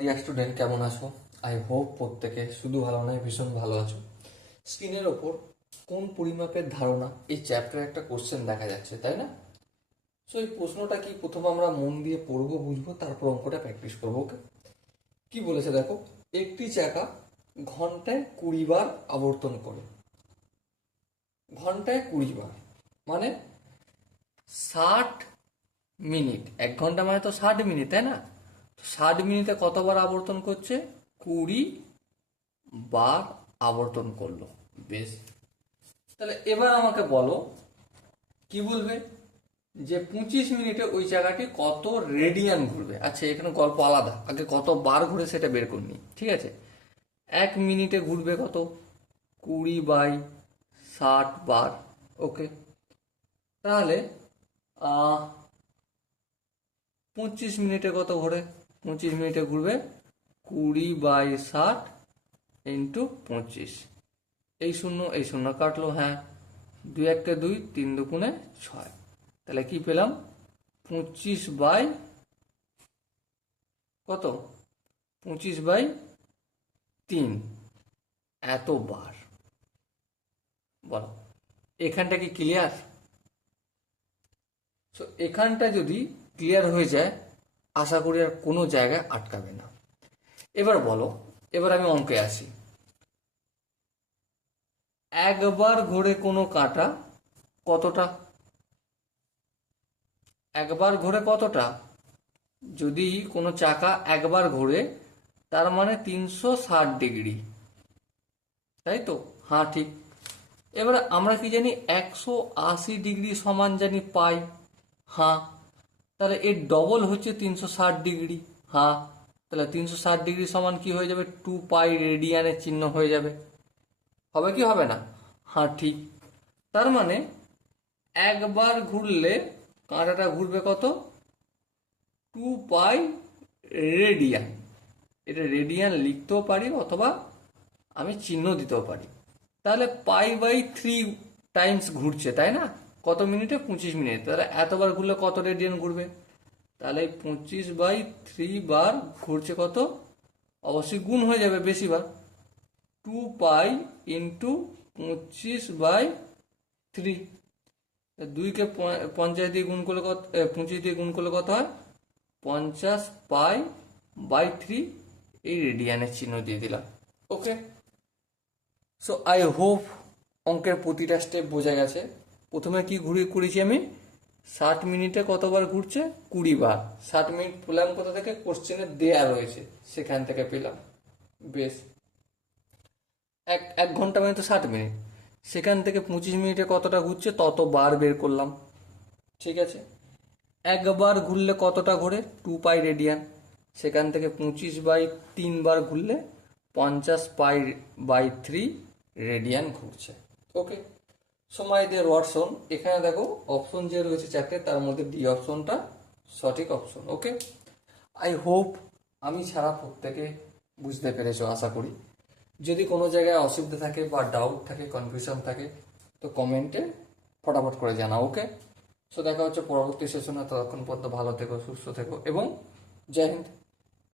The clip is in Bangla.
ডিয়ার স্টুডেন্ট, কেমন আছো? আই হোপ প্রত্যেকে শুধু ভালো নয়, ভীষণ ভালো আছো। স্ক্রিনের ওপর কোন পরিমাপের ধারণা এই চ্যাপ্টারে একটা কোশ্চেন দেখা যাচ্ছে, তাই না? সো এই প্রশ্নটা কি, প্রথমে আমরা মন দিয়ে পড়বো, বুঝবো, তারপর অঙ্কটা প্র্যাকটিস করবো। ওকে, কি বলেছে দেখো। একটি চাকা ঘন্টায় 20 বার আবর্তন করে। ঘন্টায় 20 বার মানে 60 মিনিট। 1 ঘন্টা মানে তো 60 মিনিট, তাই না? 60 মিনিটে কতবার আবর্তন করছে? 20 বার আবর্তন করলো। বেশ, তাহলে এবার আমাকে বলো, কি বলবে যে 25 মিনিটে ওই জায়গাটি কত রেডিয়ান ঘুরবে। আচ্ছা, এখানে গল্প আলাদা, আগে কত বার ঘুরে সেটা বের করে নিই। ঠিক আছে, 1 মিনিটে ঘুরবে কত? 20/60 বার। ওকে, তাহলে 25 মিনিটে কত ঘোরে? 25 মিনিটে ঘুরবে 20/60 × 25। এই শূন্য এই শূন্য কাটলো, হ্যাঁ, 2 × 1 = 2, 3 × 2 = 6। তাহলে কি পেলাম? 25 বাই কত? 25/3 এত বার। বলো, এখানটা কি ক্লিয়ার? সো এখানটা যদি ক্লিয়ার হয়ে যায়, আশা করি আর কোনো জায়গায় আটকাবে না। এবার বলো, এবার আমি অঙ্কে আসি। একবার ঘোরে কোনো কাঁটা কতটা? একবার ঘোরে কতটা? যদি কোনো চাকা একবার ঘোরে, তার মানে 360 ডিগ্রি, তাই তো? হ্যাঁ, ঠিক। এবারে আমরা কি জানি? 180 ডিগ্রি সমান জানি পাই। হ্যাঁ, তাহলে এর ডবল হচ্ছে 360 ডিগ্রি। হ্যাঁ, তাহলে 360 ডিগ্রি সমান কি হয়ে যাবে? 2 পাই রেডিয়ানের চিহ্ন হয়ে যাবে। হবে কি হবে না? হ্যাঁ, ঠিক। তার মানে একবার ঘুরলে কাঁটাটা ঘুরবে কত? 2 পাই রেডিয়ান। এটা রেডিয়ান লিখতেও পারি, অথবা আমি চিহ্ন দিতেও পারি। তাহলে π/3 টাইমস ঘুরছে, তাই না? কত মিনিটে? 25 মিনিট। তাহলে এতবার ঘুরলে কত রেডিয়ান ঘুরবে? তাহলে 25/3 বার ঘুরছে কত? অবশ্যই গুণ হয়ে যাবে, বেশি বার। 2 পাই × 25/3। 2কে 50 দিয়ে গুণ করলে কত? 25 দিয়ে গুণ করলে কত হয়? 50 π/3। এই রেডিয়ানের চিহ্ন দিয়ে দিলাম। ওকে, সো আই হোপ অঙ্কের প্রতিটা স্টেপ বোঝা গেছে। প্রথমে কি করেছি আমি? 60 মিনিটে কতবার ঘুরছে? 20 বার। 60 মিনিট পেলাম কোথা থেকে? কোশ্চেনে দেয়া রয়েছে, সেখান থেকে পেলাম। বেশ, এক এক ঘন্টা মানে তো 60 মিনিট, সেখান থেকে 25 মিনিটে কতটা ঘুরছে তত বার বের করলাম। ঠিক আছে, একবার ঘুরলে কতটা ঘোরে? 2 পাই রেডিয়ান। সেখান থেকে 25/3 বার ঘুরলে 50 π/3 রেডিয়ান ঘুরছে। ওকে, সময় দিয়ে ওয়াটসন। এখানে দেখো অপশন যে রয়েছে চারটে, তার মধ্যে ডি অপশনটা সঠিক অপশন। ওকে, আই হোপ আমি ছাড়া প্রত্যেকে বুঝতে পেরেছো, আশা করি। যদি কোনো জায়গায় অসুবিধা থাকে বা ডাউট থাকে, কনফিউশন থাকে, তো কমেন্টে ফটাফট করে জানাও। ওকে, সো দেখা হচ্ছে পরবর্তী সেশনে। ততক্ষণ পর্যন্ত ভালো থেকো, সুস্থ থেকো এবং জয় হিন্দ।